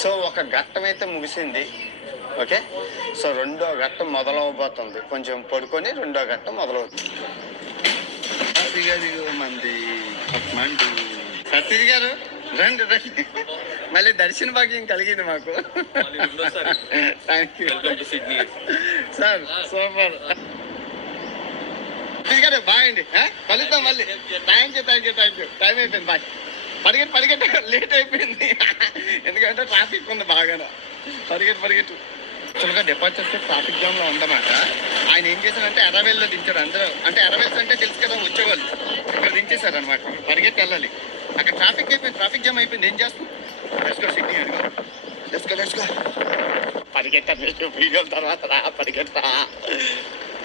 So ఒక ఘట్టం అయితే ముగిసింది. ఓకే, సో రెండో ఘట్టం మొదలవబోతుంది. కొంచెం పడుకొని రెండో ఘట్టం మొదలవుతుంది. మంది సతీష్ గారు రండి రండి. మళ్ళీ దర్శన భాగ్యం కలిగింది మాకు. Thank you sir, super. Satish గారు బాయ్ అండి, కలుద్దాం మళ్ళీ. Thank you thank you thank you. Time అయిపోయింది, బాయ్. పరిగెట్టు లేట్ అయిపోయింది ఎందుకంటే ట్రాఫిక్ ఉంది బాగా. పరిగెట్టు. యాక్చువల్గా డిపార్చర్స్ ట్రాఫిక్ జామ్లో ఉందన్నమాట. ఆయన ఏం చేశారంటే ఎర్రవేల్లో దించారు. అందరూ అంటే ఎర్రవేల్స్ అంటే తెలుసు కదా, వచ్చేవాళ్ళు ఇక్కడ దించేశారు అనమాట. పరిగెట్టి వెళ్ళాలి, అక్కడ ట్రాఫిక్ అయిపోయింది, ట్రాఫిక్ జామ్ అయిపోయింది. ఏం చేస్తాం? లెట్స్ గో సిటీ అడుగు, లెట్స్ గో. పరిగెట్ట వీడియోల తర్వాత రా, పరిగెట్టా.